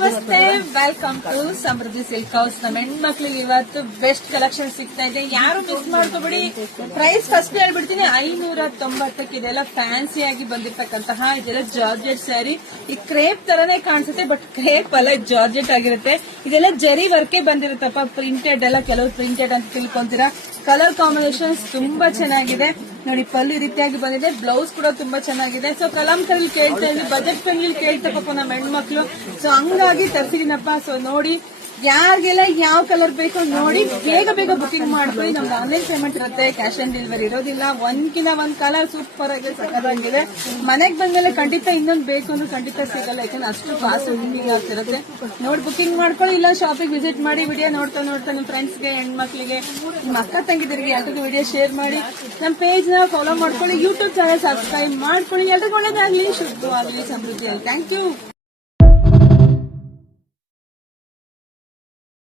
ನಮಸ್ತೆ, welcome to Samruddhi silk house. ನಮ್ಮ ಹೆಣ್ಮಕ್ಳಿಗೆ ಇವತ್ತು ಬೆಸ್ಟ್ ಕಲೆಕ್ಷನ್ ಸಿಗ್ತಾ ಇದೆ, ಯಾರು ಮಿಸ್ ಮಾಡ್ಕೋಬೇಡಿ. ಪ್ರೈಸ್ ಫಸ್ಟ್ ಹೇಳ್ಬಿಡ್ತೀನಿ, 590ಕ್ಕೆ. ಇದೆಲ್ಲ ಫ್ಯಾನ್ಸಿ ಆಗಿ ಬಂದಿರ್ತಕ್ಕಂತಹ ಇದೆಲ್ಲ ಜಾರ್ಜೆಟ್ ಸ್ಯಾರಿ. ಈ ಕ್ರೇಪ್ ತರನೇ ಕಾಣಿಸುತ್ತೆ, ಬಟ್ ಕ್ರೇಪ್ ಅಲ್ಲ, ಜಾರ್ಜೆಟ್ ಆಗಿರುತ್ತೆ. ಇದೆಲ್ಲ ಜರಿ ವರ್ಕೆ ಬಂದಿರುತ್ತಪ್ಪ, ಪ್ರಿಂಟೆಡ್ ಎಲ್ಲ, ಕೆಲವು ಪ್ರಿಂಟೆಡ್ ಅಂತ ತಿಳ್ಕೊಂತೀರಾ. ಕಲರ್ ಕಾಂಬಿನೇಷನ್ಸ್ ತುಂಬಾ ಚೆನ್ನಾಗಿದೆ ನೋಡಿ. ಪಲ್ಲು ಈ ರೀತಿಯಾಗಿ ಬಂದಿದೆ, ಬ್ಲೌಸ್ ಕೂಡ ತುಂಬಾ ಚೆನ್ನಾಗಿದೆ. ಸೊ ಕಲಂಕರಲ್ಲಿ ಕೇಳ್ತಾ ಇದ್ವಿ, ಬಜೆಟ್ ಫ್ರೆಂಡ್ಲಿ ಕೇಳ್ತಾ ಪಾಪ ನಮ್ಮ ಹೆಣ್ಮಕ್ಳು. ಸೊ ಹಂಗಾಗಿ ತರ್ಸಿದೀನಪ್ಪ. ಸೊ ನೋಡಿ, ಯಾರಿಗೆಲ್ಲ ಯಾವ ಕಲರ್ ಬೇಕು ನೋಡಿ, ಬೇಗ ಬೇಗ ಬುಕಿಂಗ್ ಮಾಡ್ಕೊಳ್ಳಿ. ನಮ್ದು ಆನ್ಲೈನ್ ಪೇಮೆಂಟ್ ಇರುತ್ತೆ, ಕ್ಯಾಶ್ ಆನ್ ಡೆಲಿವರಿ ಇರೋದಿಲ್ಲ. ಒಂದ್ಕಿಂತ ಒಂದ್ ಕಲರ್ ಸೂಪರ್ ಆಗಿ ಸಕ್ಕದಾಗಿದೆ. ಮನೆಗೆ ಬಂದ್ಮೇಲೆ ಖಂಡಿತ ಇನ್ನೊಂದು ಬೇಕು ಅಂದ್ರೆ ಖಂಡಿತ ಸಿಗಲ್ಲ, ಯಾಕಂದ್ರೆ ಅಷ್ಟು ಫಾಸ್ಟ್ ಬುಕಿಂಗ್ ಆಗ್ತಿರುತ್ತೆ. ನೋಡಿ ಬುಕಿಂಗ್ ಮಾಡ್ಕೊಳ್ಳಿ, ಇಲ್ಲ ಶಾಪಿಗೆ ವಿಸಿಟ್ ಮಾಡಿ. ವಿಡಿಯೋ ನೋಡ್ತಾ ನಿಮ್ಮ ಫ್ರೆಂಡ್ಸ್ಗೆ, ಹೆಣ್ಮಕ್ಳಿಗೆ, ನಿಮ್ಮ ಅಕ್ಕ ತಂಗಿದರಿಗೆ ಎಲ್ರಿಗೂ ವಿಡಿಯೋ ಶೇರ್ ಮಾಡಿ. ನಮ್ಮ ಪೇಜ್ ನ ಫಾಲೋ ಮಾಡ್ಕೊಳ್ಳಿ, ಯೂಟ್ಯೂಬ್ ಚಾನಲ್ ಸಬ್ಸ್ಕ್ರೈಬ್ ಮಾಡ್ಕೊಳ್ಳಿ. ಎಲ್ರಿಗೂ ಒಳ್ಳೇದಾಗ್ಲಿ, ಶುದ್ಧವಾಗ್ಲಿ, ಸಮೃದ್ಧಿಯಾಗಿ. Thank you.